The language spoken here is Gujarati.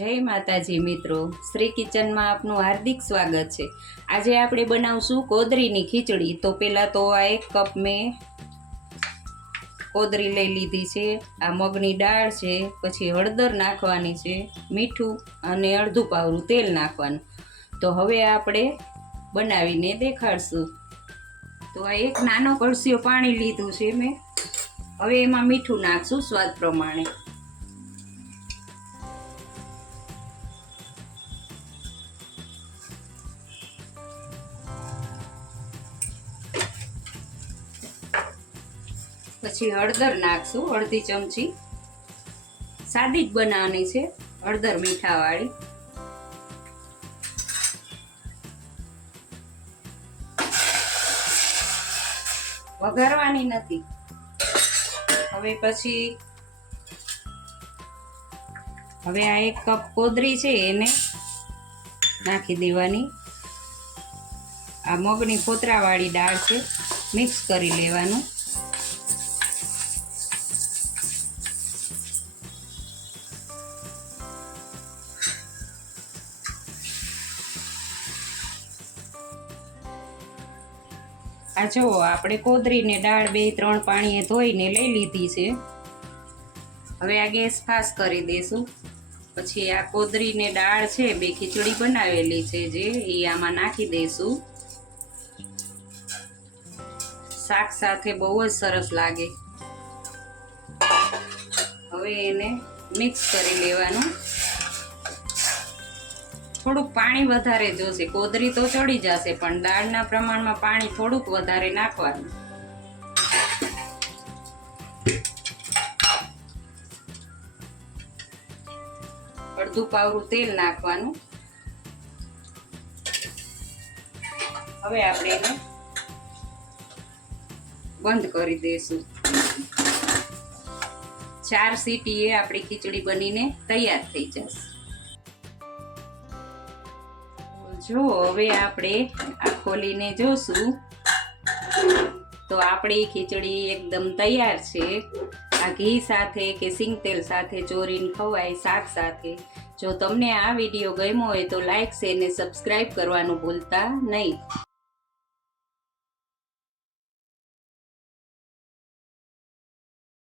જય માતાજી મિત્રો, શ્રી કિચનમાં આપનું હાર્દિક સ્વાગત છે। આજે આપણે બનાવશું કોદરીની ખીચડી। તો પહેલાં તો આ 1 કપ મેં કોદરી લઈ લીધી છે। આ મગની દાળ છે, પછી હળદર નાખવાની છે, મીઠું અને અડધું પાવરું તેલ નાખવાનું। તો હવે આપણે બનાવીને દેખાડશું। તો આ 1 નાનો કળશિયો પાણી લીધું છે મેં। હવે એમાં મીઠું નાખશું સ્વાદ પ્રમાણે। પછી હળદર નાખશું, અડધી ચમચી। સાદી જ બનાવવાની છે, હળદર મીઠાવાળી। વઘારવાની નથી। હવે આ 1 કપ કોદરી છે એને નાખી દેવાની। આ મગની ફોતરાવાળી દાળ છે, મિક્સ કરી લેવાનું। આ જો આપણે કોદરીને દાળ 2-3 પાણીએ ધોઈને લઈ લીધી છે। હવે આ ગેસ ફાસ્ટ કરી દઈશું। પછી આ કોદરીને દાળ છે, 2 ખીચડી બનાવેલી છે જે એ આમાં નાખી દઈશું। શાક સાથે બહુ જ સરસ લાગે। હવે એને મિક્સ કરી લેવાનું। થોડુંક પાણી વધારે જોશે, કોદરી તો ચડી જશે પણ દાળના પ્રમાણમાં પાણી થોડુંક વધારે નાખવાનું। અડધું પાવરું તેલ નાખવાનું। હવે આપણે એને બંધ કરી દઈશું। 4 સીટીએ આપણી ખીચડી બનીને તૈયાર થઈ જશે। જો હવે આપણે આ ખોલીને જોશું તો આપણી ખીચડી એકદમ તૈયાર છે। આ ઘી સાથે કે સિંગ તેલ સાથે ચોરીને ખવાય શાક સાથે। જો તમને આ વિડીયો ગમ્યો હોય તો લાઈક, શેર ને સબસ્ક્રાઈબ કરવાનું ભૂલતા નહીં।